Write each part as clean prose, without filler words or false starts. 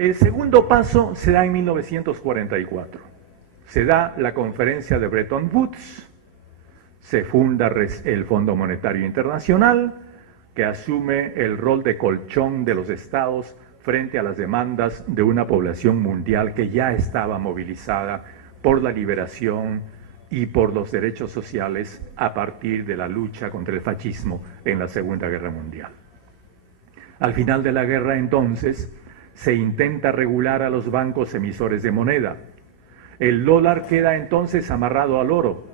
El segundo paso se da en 1944. Se da la conferencia de Bretton Woods, se funda el Fondo Monetario Internacional, que asume el rol de colchón de los estados frente a las demandas de una población mundial que ya estaba movilizada por la liberación y por los derechos sociales a partir de la lucha contra el fascismo en la Segunda Guerra Mundial. Al final de la guerra, entonces, se intenta regular a los bancos emisores de moneda. El dólar queda entonces amarrado al oro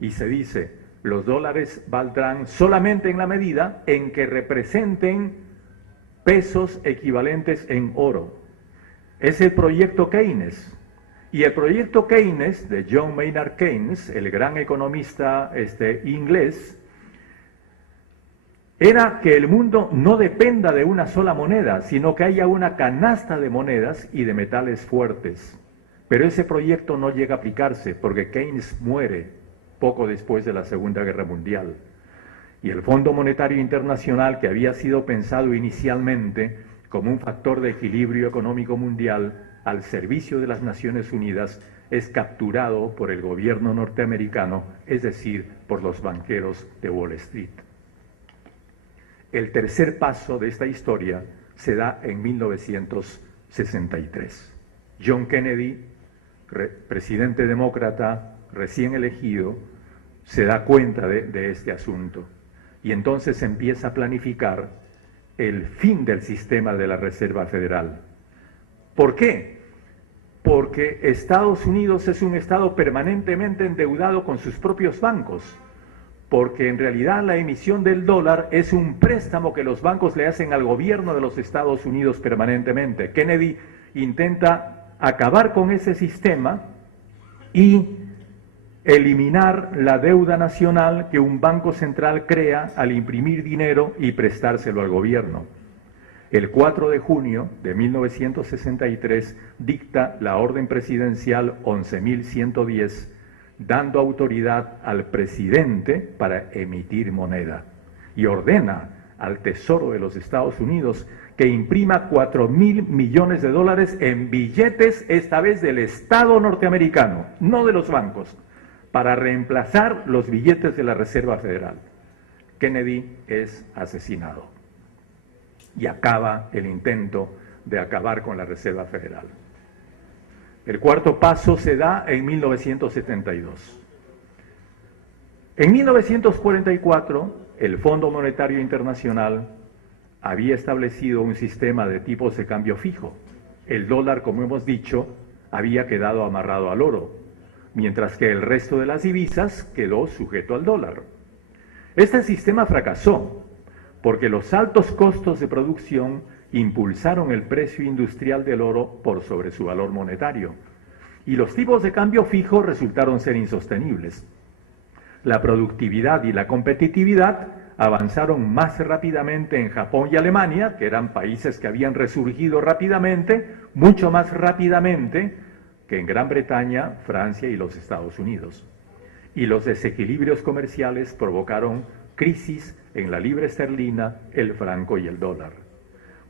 y se dice, los dólares valdrán solamente en la medida en que representen pesos equivalentes en oro. Es el proyecto Keynes. Y el proyecto Keynes, de John Maynard Keynes, el gran economista inglés, era que el mundo no dependa de una sola moneda, sino que haya una canasta de monedas y de metales fuertes. Pero ese proyecto no llega a aplicarse porque Keynes muere poco después de la Segunda Guerra Mundial. Y el Fondo Monetario Internacional, que había sido pensado inicialmente como un factor de equilibrio económico mundial al servicio de las Naciones Unidas, es capturado por el gobierno norteamericano, es decir, por los banqueros de Wall Street. El tercer paso de esta historia se da en 1963. John Kennedy, presidente demócrata recién elegido, se da cuenta de este asunto y entonces empieza a planificar el fin del sistema de la Reserva Federal. ¿Por qué? Porque Estados Unidos es un estado permanentemente endeudado con sus propios bancos, porque en realidad la emisión del dólar es un préstamo que los bancos le hacen al gobierno de los Estados Unidos permanentemente. Kennedy intenta acabar con ese sistema y eliminar la deuda nacional que un banco central crea al imprimir dinero y prestárselo al gobierno. El 4 de junio de 1963 dicta la orden presidencial 11.110, dando autoridad al presidente para emitir moneda, y ordena al Tesoro de los Estados Unidos que imprima 4.000 millones de dólares en billetes, esta vez del Estado norteamericano, no de los bancos, para reemplazar los billetes de la Reserva Federal. Kennedy es asesinado y acaba el intento de acabar con la Reserva Federal. El cuarto paso se da en 1972. En 1944, el Fondo Monetario Internacional había establecido un sistema de tipos de cambio fijo. El dólar, como hemos dicho, había quedado amarrado al oro, mientras que el resto de las divisas quedó sujeto al dólar. Este sistema fracasó porque los altos costos de producción impulsaron el precio industrial del oro por sobre su valor monetario, y los tipos de cambio fijo resultaron ser insostenibles. La productividad y la competitividad avanzaron más rápidamente en Japón y Alemania, que eran países que habían resurgido rápidamente, mucho más rápidamente que en Gran Bretaña, Francia y los Estados Unidos. Y los desequilibrios comerciales provocaron crisis en la libra esterlina, el franco y el dólar.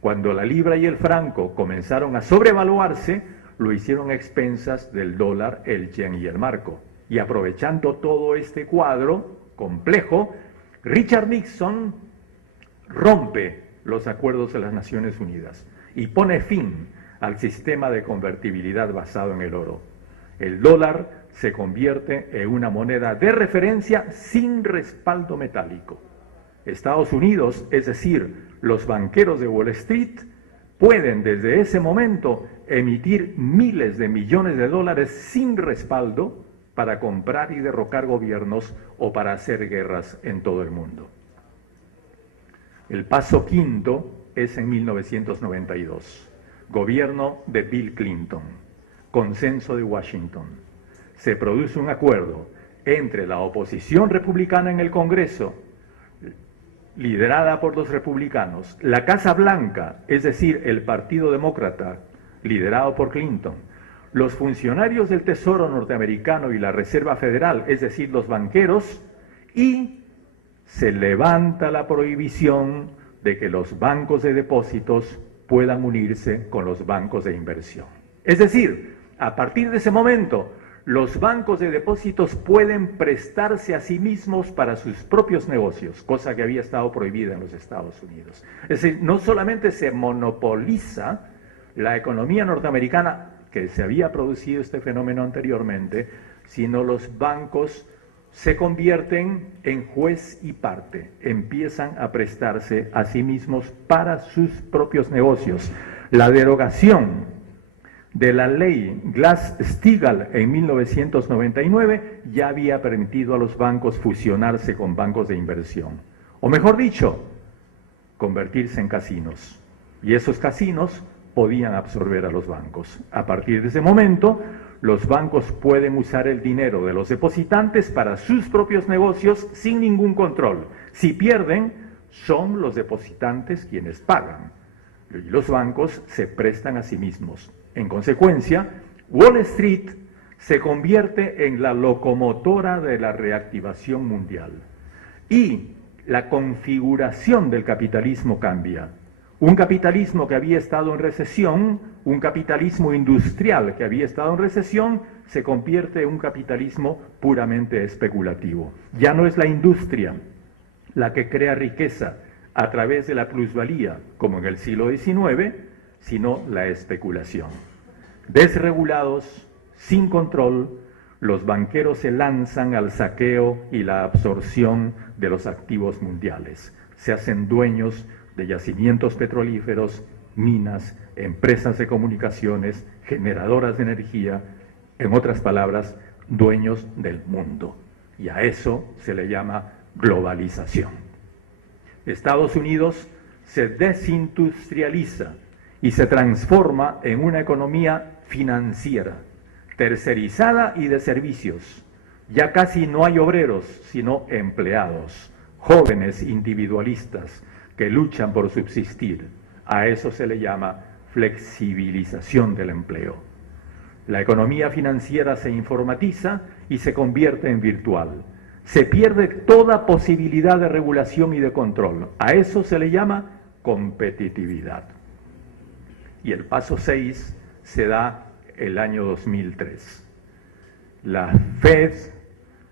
Cuando la libra y el franco comenzaron a sobrevaluarse, lo hicieron a expensas del dólar, el yen y el marco. Y aprovechando todo este cuadro complejo, Richard Nixon rompe los acuerdos de las Naciones Unidas y pone fin al sistema de convertibilidad basado en el oro. El dólar se convierte en una moneda de referencia sin respaldo metálico. Estados Unidos, es decir, los banqueros de Wall Street, pueden desde ese momento emitir miles de millones de dólares sin respaldo para comprar y derrocar gobiernos o para hacer guerras en todo el mundo. El paso quinto es en 1992. Gobierno de Bill Clinton. Consenso de Washington. Se produce un acuerdo entre la oposición republicana en el Congreso, liderada por los republicanos, la Casa Blanca, es decir, el Partido Demócrata, liderado por Clinton, los funcionarios del Tesoro norteamericano y la Reserva Federal, es decir, los banqueros, y se levanta la prohibición de que los bancos de depósitos puedan unirse con los bancos de inversión. Es decir, a partir de ese momento, los bancos de depósitos pueden prestarse a sí mismos para sus propios negocios, cosa que había estado prohibida en los Estados Unidos. Es decir, no solamente se monopoliza la economía norteamericana, que se había producido este fenómeno anteriormente, sino los bancos se convierten en juez y parte, empiezan a prestarse a sí mismos para sus propios negocios. La derogación de la ley Glass-Steagall en 1999 ya había permitido a los bancos fusionarse con bancos de inversión, o mejor dicho, convertirse en casinos. Y esos casinos podían absorber a los bancos. A partir de ese momento, los bancos pueden usar el dinero de los depositantes para sus propios negocios sin ningún control. Si pierden, son los depositantes quienes pagan. Y los bancos se prestan a sí mismos. En consecuencia, Wall Street se convierte en la locomotora de la reactivación mundial. Y la configuración del capitalismo cambia. Un capitalismo que había estado en recesión, un capitalismo industrial que había estado en recesión, se convierte en un capitalismo puramente especulativo. Ya no es la industria la que crea riqueza a través de la plusvalía, como en el siglo XIX, sino la especulación. Desregulados, sin control, los banqueros se lanzan al saqueo y la absorción de los activos mundiales. Se hacen dueños de yacimientos petrolíferos, minas, empresas de comunicaciones, generadoras de energía, en otras palabras, dueños del mundo. Y a eso se le llama globalización. Estados Unidos se desindustrializa y se transforma en una economía financiera, tercerizada y de servicios. Ya casi no hay obreros, sino empleados, jóvenes individualistas que luchan por subsistir. A eso se le llama flexibilización del empleo. La economía financiera se informatiza y se convierte en virtual. Se pierde toda posibilidad de regulación y de control. A eso se le llama competitividad. Y el paso 6 se da el año 2003. La Fed,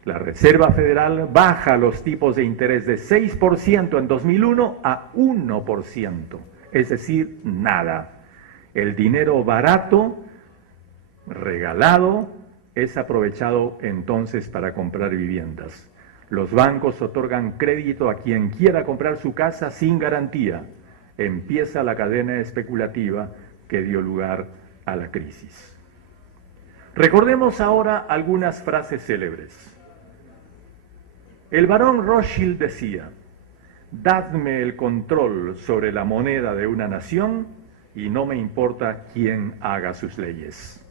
la Reserva Federal, baja los tipos de interés de 6% en 2001 a 1%, es decir, nada. El dinero barato, regalado, es aprovechado entonces para comprar viviendas. Los bancos otorgan crédito a quien quiera comprar su casa sin garantía. Empieza la cadena especulativa que dio lugar a la crisis. Recordemos ahora algunas frases célebres. El barón Rothschild decía: dadme el control sobre la moneda de una nación y no me importa quién haga sus leyes.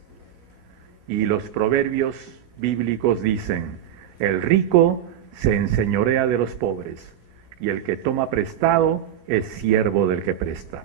Y los proverbios bíblicos dicen: el rico se enseñorea de los pobres y el que toma prestado es siervo del que presta.